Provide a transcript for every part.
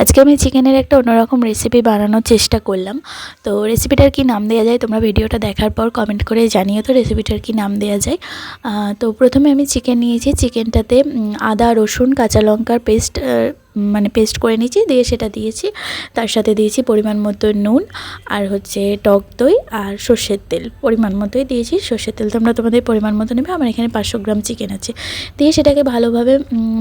আজকে আমি চিকেনের একটা অন্যরকম রেসিপি বানানোর চেষ্টা করলাম। তো রেসিপিটার কি নাম দেওয়া যায় তোমরা ভিডিওটা দেখার পর কমেন্ট করে জানিও তো রেসিপিটার কি নাম দেওয়া যায়। তো প্রথমে আমি চিকেন নিয়েছি, চিকেনটাতে আদা রসুন কাঁচা লঙ্কার পেস্ট করে নিয়েছি, দিয়ে সেটা দিয়েছি। তার সাথে দিয়েছি পরিমাণ মতো নুন আর হচ্ছে টক দই আর সর্ষের তেল পরিমাণ মতোই দিয়েছি। সর্ষের তেল তোমরা তোমাদের পরিমাণ মতো নেবে, আমার এখানে 500 গ্রাম চিকেন আছে। দিয়ে সেটাকে ভালোভাবে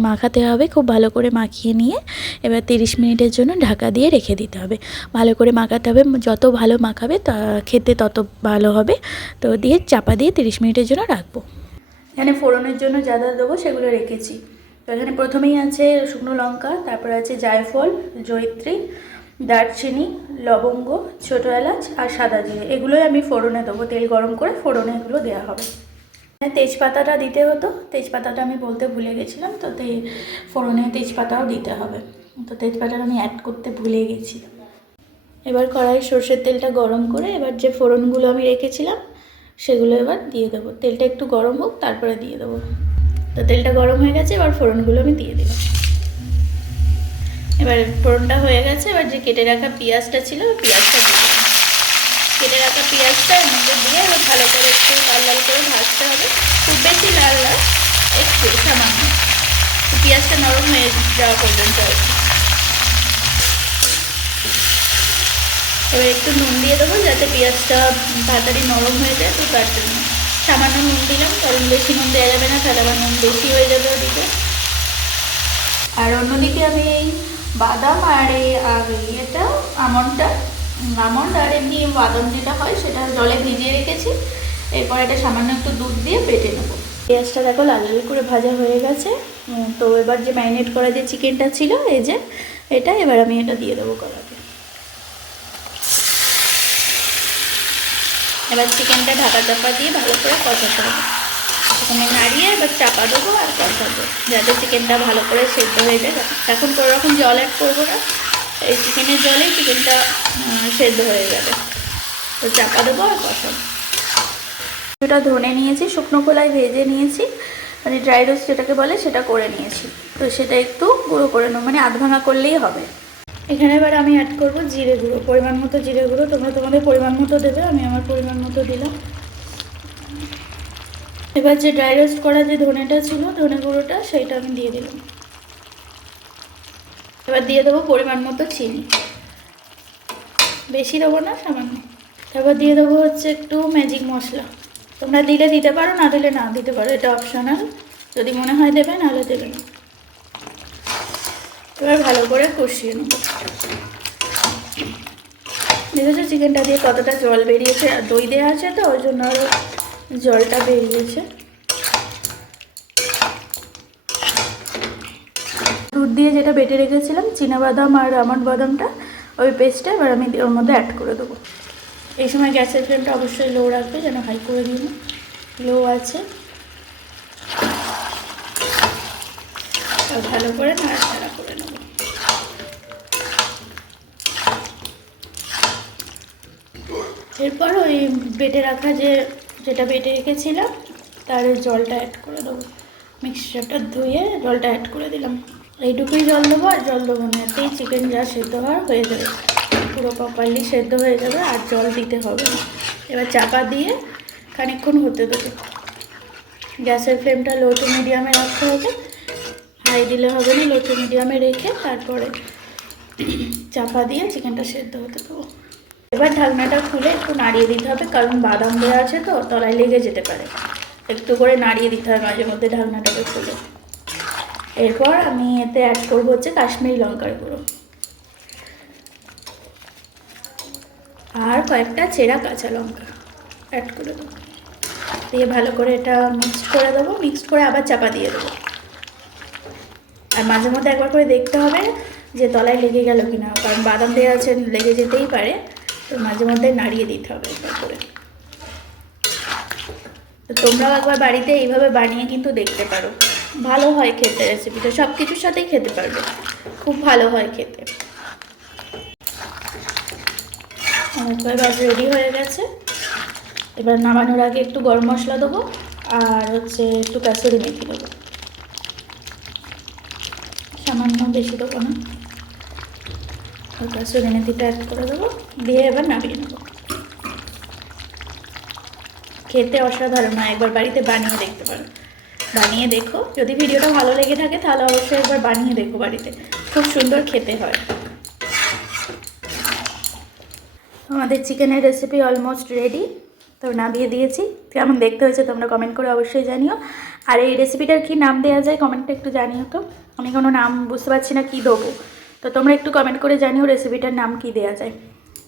মাখাতে হবে, খুব ভালো করে মাখিয়ে নিয়ে এবার 30 মিনিটের জন্য ঢাকা দিয়ে রেখে দিতে হবে। ভালো করে মাখাতে হবে, যত ভালো মাখাবে খেতে তত ভালো হবে। তো দিয়ে চাপা দিয়ে 30 মিনিটের জন্য রাখবো। এখানে ফোড়নের জন্য যা যা দেবো সেগুলো রেখেছি। তো এখানে প্রথমেই আছে শুকনো লঙ্কা, তারপরে আছে জায়ফল, জয়িত্রী, দারচিনি, লবঙ্গ, ছোটো এলাচ আর সাদা জিরে, এগুলোই আমি ফোড়নে দেবো। তেল গরম করে ফোড়নে এগুলো দেওয়া হবে। তেজপাতাটা দিতে হতো, তেজপাতাটা আমি বলতে ভুলে গেছিলাম। তো ফোড়নে তেজপাতাও দিতে হবে, তো তেজপাতাটা আমি অ্যাড করতে ভুলে গেছি। এবার কড়াই সর্ষের তেলটা গরম করে এবার যে ফোড়নগুলো আমি রেখেছিলাম সেগুলো এবার দিয়ে দেবো। তেলটা একটু গরম হোক তারপরে দিয়ে দেবো। তো তেলটা গরম হয়ে গেছে, এবার ফোড়নগুলো আমি দিয়ে দিলাম। এবার ফোড়নটা হয়ে গেছে, এবার যে কেটে রাখা পেঁয়াজটা ছিল পেঁয়াজটা দিয়ে দিলাম। কেটে রাখা পেঁয়াজটা এর মধ্যে দিয়ে এবার ভালো করে একটু লাল লাল করে ভাজতে হবে। খুব বেশি লাল না, একটু সামান্য, পেঁয়াজটা নরম হয়ে যাওয়া পর্যন্ত আর কি। এবার একটু নুন দিয়ে দেবো যাতে পেঁয়াজটা তাড়াতাড়ি নরম হয়ে যায়, তো তার জন্য সামান্য নুন দিলাম, কারণ বেশি নুন দেওয়া যাবে না, তাহলে আবার নুন বেশি হয়ে যাবে ওদিকে। আর অন্যদিকে আমি এই বাদাম আর এটা আমন্ড আর এমনি বাদাম যেটা হয় সেটা জলে ভিজিয়ে রেখেছি। এরপর এটা সামান্য একটু দুধ দিয়ে বেটে নেবো। পেঁয়াজটা দেখো লাল লাল করে ভাজা হয়ে গেছে। তো এবার যে ম্যারিনেট করা যে চিকেনটা ছিল এই যে এটা, এবার আমি এটা দিয়ে দেবো কড়াতে। এবার চিকেনটা ঢাকা চাপা দিয়ে ভালো করে কষাতে হবে। প্রথমে নাড়িয়ে এবার চাপা দেবো আর কষাবো যাতে চিকেনটা ভালো করে সেদ্ধ হয়ে যায়। এখন কোনো রকম জল অ্যাড করবো না, এই চিকেনের জলেই চিকেনটা সেদ্ধ হয়ে যাবে। তো চাপা দেবো আর কষাবো। কিছুটা ধনে নিয়েছি, শুকনো খোলায় ভেজে নিয়েছি, মানে ড্রাই রোস্ট যেটাকে বলে সেটা করে নিয়েছি। তো সেটা একটু গুঁড়ো করে নেবো, মানে আধ ভাঙা করলেই হবে। এখানে এবার আমি অ্যাড করবো জিরে গুঁড়ো, পরিমাণ মতো জিরে গুঁড়ো, তোমরা তোমাদের পরিমাণ মতো দেবে, আমি আমার পরিমাণ মতো দিলাম। এবার যে ড্রাই রোস্ট করা যে ধনেটা ছিল, ধনে গুঁড়োটা সেইটা আমি দিয়ে দিলাম। এবার দিয়ে দেবো পরিমাণ মতো চিনি, বেশি দেবো না, সামান্য। তারপর দিয়ে দেবো হচ্ছে একটু ম্যাজিক মশলা, তোমরা দিলে দিতে পারো, না দিলে না দিতে পারো, এটা অপশনাল, যদি মনে হয় দেবে নাহলে দেবে না। এবার ভালো করে কষিয়ে নেবো। দেখেছো চিকেনটা দিয়ে কতটা জল বেরিয়েছে, আর দই দেওয়া আছে তো ওই জন্য আরও জলটা বেরিয়েছে। দুধ দিয়ে যেটা বেটে রেখেছিলাম চীনাবাদাম আর আমন্ড বাদামটা, ওই পেস্টটা এবার আমি ওর মধ্যে অ্যাড করে দেবো। এই সময় গ্যাসের ফ্লেমটা অবশ্যই লো রাখবে, যেন হাই করে দিই না, লো আছে। ভালো করে নাড়াচাড়া করে নেব। এরপর ওই বেটে রাখা যেটা বেটে রেখেছিলাম তার জলটা অ্যাড করে দেবো। মিক্সচারটা ধুয়ে জলটা অ্যাড করে দিলাম। এইটুকুই জল দেবো, আর জল দেবো না, এতেই চিকেন যা সেদ্ধ হওয়ার হয়ে যাবে, পুরো প্রপারলি সেদ্ধ হয়ে যাবে, আর জল দিতে হবে না। এবার চাপা দিয়ে খানিকক্ষণ হতে দেবো। গ্যাসের ফ্লেমটা লো টু মিডিয়ামে রাখতে হবে, হাই দিলে হবে না, লো টু মিডিয়ামে রেখে তারপরে চাপা দিয়ে চিকেনটা সেদ্ধ হতে দেবো। এবার ঢাকনাটা খুলে একটু নাড়িয়ে দিতে হবে, কারণ বাদাম দেওয়া আছে তো তলায় লেগে যেতে পারে, একটু করে নাড়িয়ে দিতে হবে মাঝে মধ্যে ঢাকনাটাকে খুলে। এরপর আমি এতে অ্যাড করবো হচ্ছে কাশ্মীরি লঙ্কার গুঁড়ো আর কয়েকটা চেরা কাঁচা লঙ্কা অ্যাড করে দেবো। দিয়ে ভালো করে এটা মিক্সড করে দেবো, মিক্সড করে আবার চাপা দিয়ে দেবো। আর মাঝে মধ্যে একবার করে দেখতে হবে যে তলায় লেগে গেল কিনা, কারণ বাদাম দেওয়া আছে, লেগে যেতেই পারে, তো মাঝে মধ্যে নাড়িয়ে দিতে হবে একবার করে। তো তোমরাও একবার বাড়িতে এইভাবে বানিয়ে কিন্তু দেখতে পারো, ভালো হয় খেতে, রেসিপিটা সব কিছুর সাথেই খেতে পারবে, খুব ভালো হয় খেতে। এবার রেডি হয়ে গেছে। এবার নামানোর আগে একটু গরম মশলা দেবো, আর হচ্ছে একটু কাসুরি মেথি দেবো, সামান্য, বেশি দেবো না। হালকা কসুরি মেথিটা অ্যাড করে দেবো, দিয়ে এবার নামিয়ে নেবো। খেতে অসাধারণ হয়, একবার বাড়িতে বানিয়ে দেখতে পারো। বানিয়ে দেখো, যদি ভিডিওটা ভালো লেগে থাকে তাহলে অবশ্যই একবার বানিয়ে দেখো বাড়িতে, খুব সুন্দর খেতে হয়। আমাদের চিকেনের রেসিপি অলমোস্ট রেডি, তো নামিয়ে দিয়েছি। কেমন দেখতে হয়েছে তোমরা কমেন্ট করে অবশ্যই জানিও। আর এই রেসিপিটার কি নাম দেওয়া যায় কমেন্টে একটু জানিও তো, আমি কোনো নাম বুঝতে পারছি না কী দেবো, তো তোমরা একটু কমেন্ট করে জানিও রেসিপিটার নাম কি দেওয়া যায়।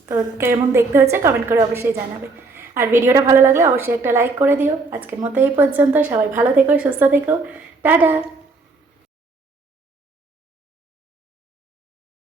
তো কেমন দেখতে হয়েছে কমেন্ট করে অবশ্যই জানাবে। আর ভিডিওটা ভালো লাগলে অবশ্যই একটা লাইক করে দিও। আজকের মতো এই পর্যন্ত, সবাই ভালো থেকো, সুস্থ থেকো, টাটা।